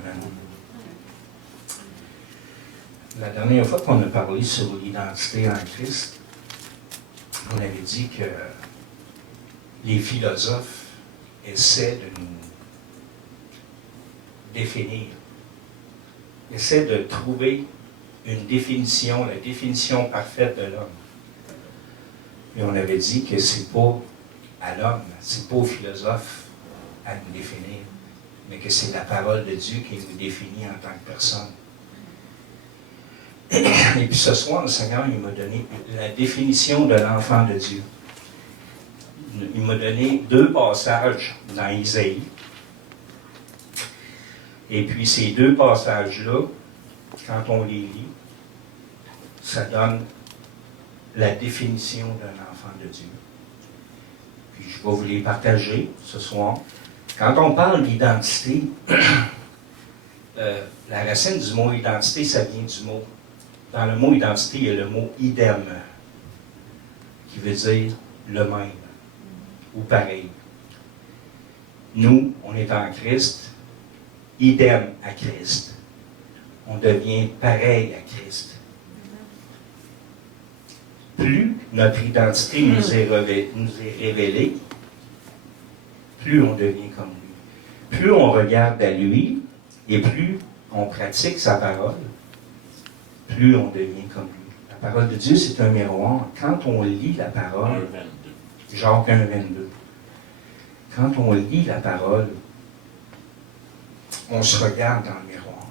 Amen. La dernière fois qu'on a parlé sur l'identité en Christ, on avait dit que les philosophes essaient de nous définir, essaient de trouver une définition, la définition parfaite de l'homme. Et on avait dit que c'est pas à l'homme, c'est pas aux philosophes à nous définir, mais que c'est la parole de Dieu qui nous définit en tant que personne. Et puis ce soir, le Seigneur il m'a donné la définition de l'enfant de Dieu. Il m'a donné 2 passages dans Isaïe. Et puis ces 2 passages-là, quand on les lit, ça donne la définition d'un enfant de Dieu. Puis je vais vous les partager ce soir. Quand on parle d'identité, la racine du mot identité, ça vient du mot. Dans le mot identité, il y a le mot idem, qui veut dire le même, ou pareil. Nous, on est en Christ, idem à Christ. On devient pareil à Christ. Plus notre identité nous est révélée, plus on devient comme lui. Plus on regarde à lui, et plus on pratique sa parole, plus on devient comme lui. La parole de Dieu, c'est un miroir. Quand on lit la parole, Jacques 1, 22, quand on lit la parole, on se regarde dans le miroir.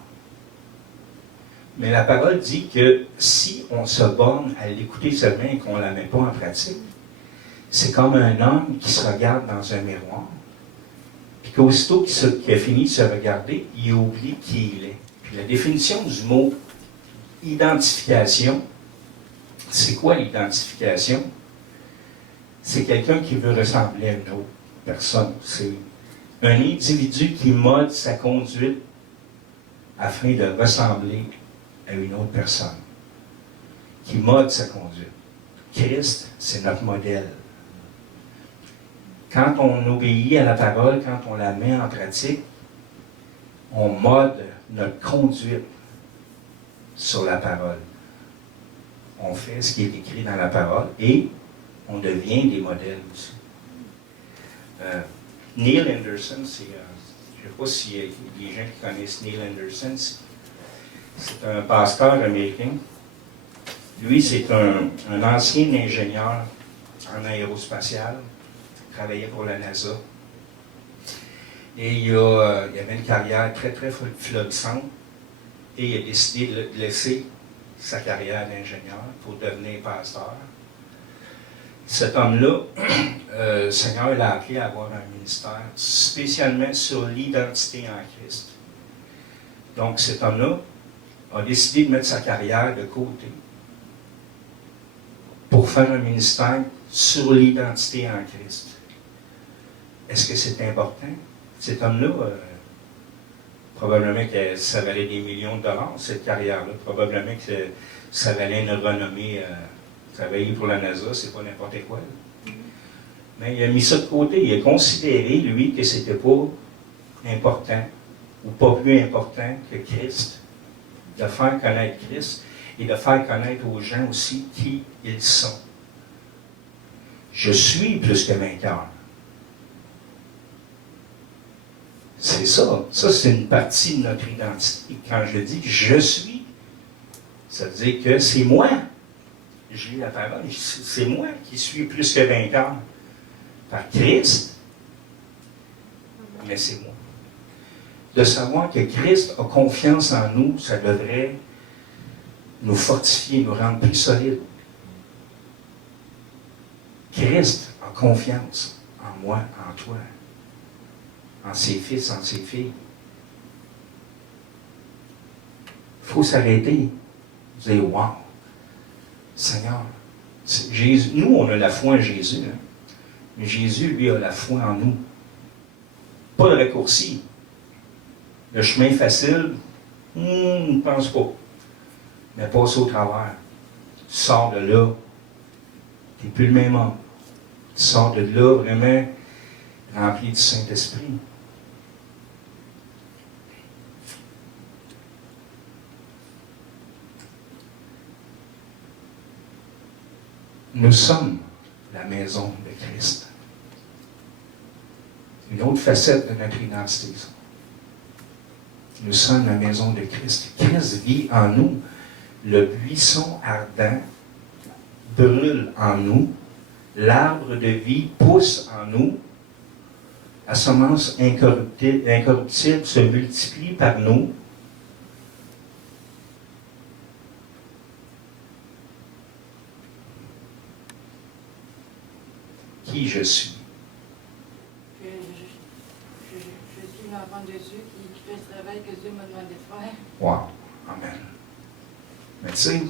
Mais la parole dit que si on se borne à l'écouter seulement et qu'on ne la met pas en pratique, c'est comme un homme qui se regarde dans un miroir, puis qu'aussitôt qu'il a fini de se regarder, il oublie qui il est. Puis la définition du mot identification, c'est quoi l'identification? C'est quelqu'un qui veut ressembler à une autre personne. C'est un individu qui mode sa conduite afin de ressembler à une autre personne. Qui mode sa conduite. Christ, c'est notre modèle. Quand on obéit à la parole, quand on la met en pratique, on mode notre conduite sur la parole. On fait ce qui est écrit dans la parole et on devient des modèles aussi. Neil Anderson, je ne sais pas s'il y a des gens qui connaissent Neil Anderson, c'est un pasteur américain. Lui, c'est un ancien ingénieur en aérospatial, il travaillait pour la NASA. Et il avait une carrière très, très florissante. Et il a décidé de laisser sa carrière d'ingénieur pour devenir pasteur. Cet homme-là, le Seigneur l'a appelé à avoir un ministère spécialement sur l'identité en Christ. Donc cet homme-là a décidé de mettre sa carrière de côté pour faire un ministère sur l'identité en Christ. Est-ce que c'est important? Cet homme-là, probablement que ça valait des millions de dollars, cette carrière-là. Probablement que ça valait une renommée. Travailler pour la NASA, c'est pas n'importe quoi. Mais il a mis ça de côté. Il a considéré, lui, que c'était pas important, ou pas plus important que Christ, de faire connaître Christ et de faire connaître aux gens aussi qui ils sont. Je suis plus que vainqueur. C'est ça. Ça, c'est une partie de notre identité. Quand je dis que je suis, ça veut dire que c'est moi. J'ai la parole. C'est moi qui suis plus que vainqueur. Par Christ, mais c'est moi. De savoir que Christ a confiance en nous, ça devrait nous fortifier, nous rendre plus solides. Christ a confiance en moi, en toi, en ses fils, en ses filles. Il faut s'arrêter, dire « Wow, Seigneur, Jésus, nous on a la foi en Jésus, hein? Mais Jésus, lui, a la foi en nous. Pas de raccourci. Le chemin facile, ne pense pas. Mais passe au travers. Tu sors de là, tu n'es plus le même homme. Tu sors de là vraiment rempli du Saint-Esprit. nous sommes la maison de Christ. Une autre facette de notre identité. Nous sommes la maison de Christ. Christ vit en nous. Le buisson ardent brûle en nous. L'arbre de vie pousse en nous. La semence incorruptible se multiplie par nous. Qui je suis? Je suis l'enfant de Dieu qui fait ce travail que Dieu m'a demandé de faire. Wow. Amen. Mais tu sais,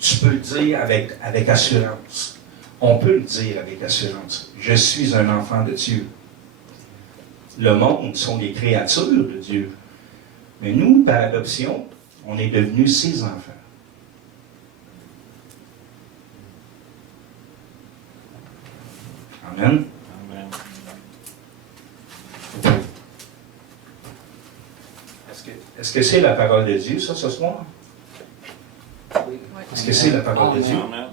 tu peux le dire avec assurance. On peut le dire avec assurance. Je suis un enfant de Dieu. Le monde sont des créatures de Dieu. Mais nous, par adoption, on est devenus ses enfants. Amen. Amen. Est-ce que c'est la parole de Dieu, ça, ce soir? Oui. Est-ce que c'est la parole de Dieu? Amen.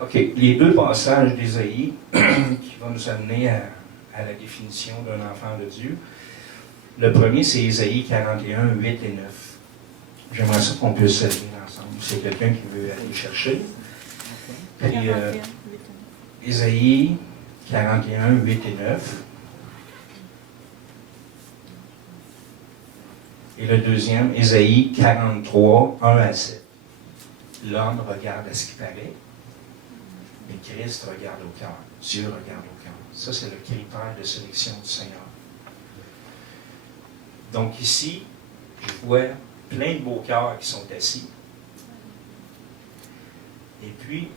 OK. Les deux passages d'Ésaïe qui vont nous amener à la définition d'un enfant de Dieu. Le premier, c'est Ésaïe 41, 8 et 9. J'aimerais ça qu'on puisse le lire ensemble. C'est quelqu'un qui veut aller chercher. Puis, Ésaïe 41, 8 et 9. Et le deuxième, Ésaïe 43, 1 à 7. L'homme regarde à ce qui paraît, mais Christ regarde au cœur. Dieu regarde au cœur. Ça, c'est le critère de sélection du Seigneur. Donc ici, je vois plein de beaux cœurs qui sont assis. Et puis,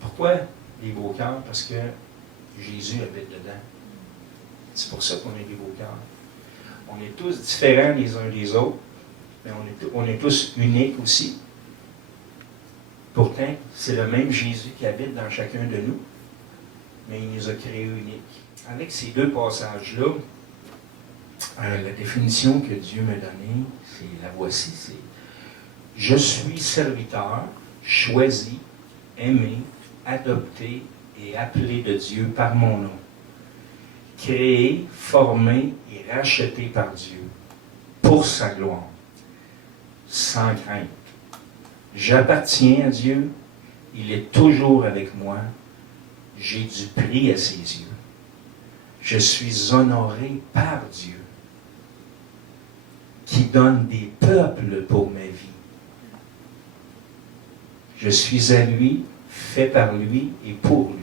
pourquoi les beaux cœurs? Parce que Jésus habite dedans. C'est pour ça qu'on est des beaux cœurs. On est tous différents les uns des autres, mais on est tous uniques aussi. Pourtant, c'est le même Jésus qui habite dans chacun de nous, mais il nous a créés uniques. Avec ces deux passages-là, la définition que Dieu m'a donnée, c'est la voici, c'est « Je suis serviteur, choisi, aimé, adopté et appelé de Dieu par mon nom, créé, formé et racheté par Dieu, pour sa gloire, sans crainte. J'appartiens à Dieu, il est toujours avec moi, j'ai du prix à ses yeux. Je suis honoré par Dieu, qui donne des peuples pour ma vie. Je suis à lui, fait par lui et pour lui.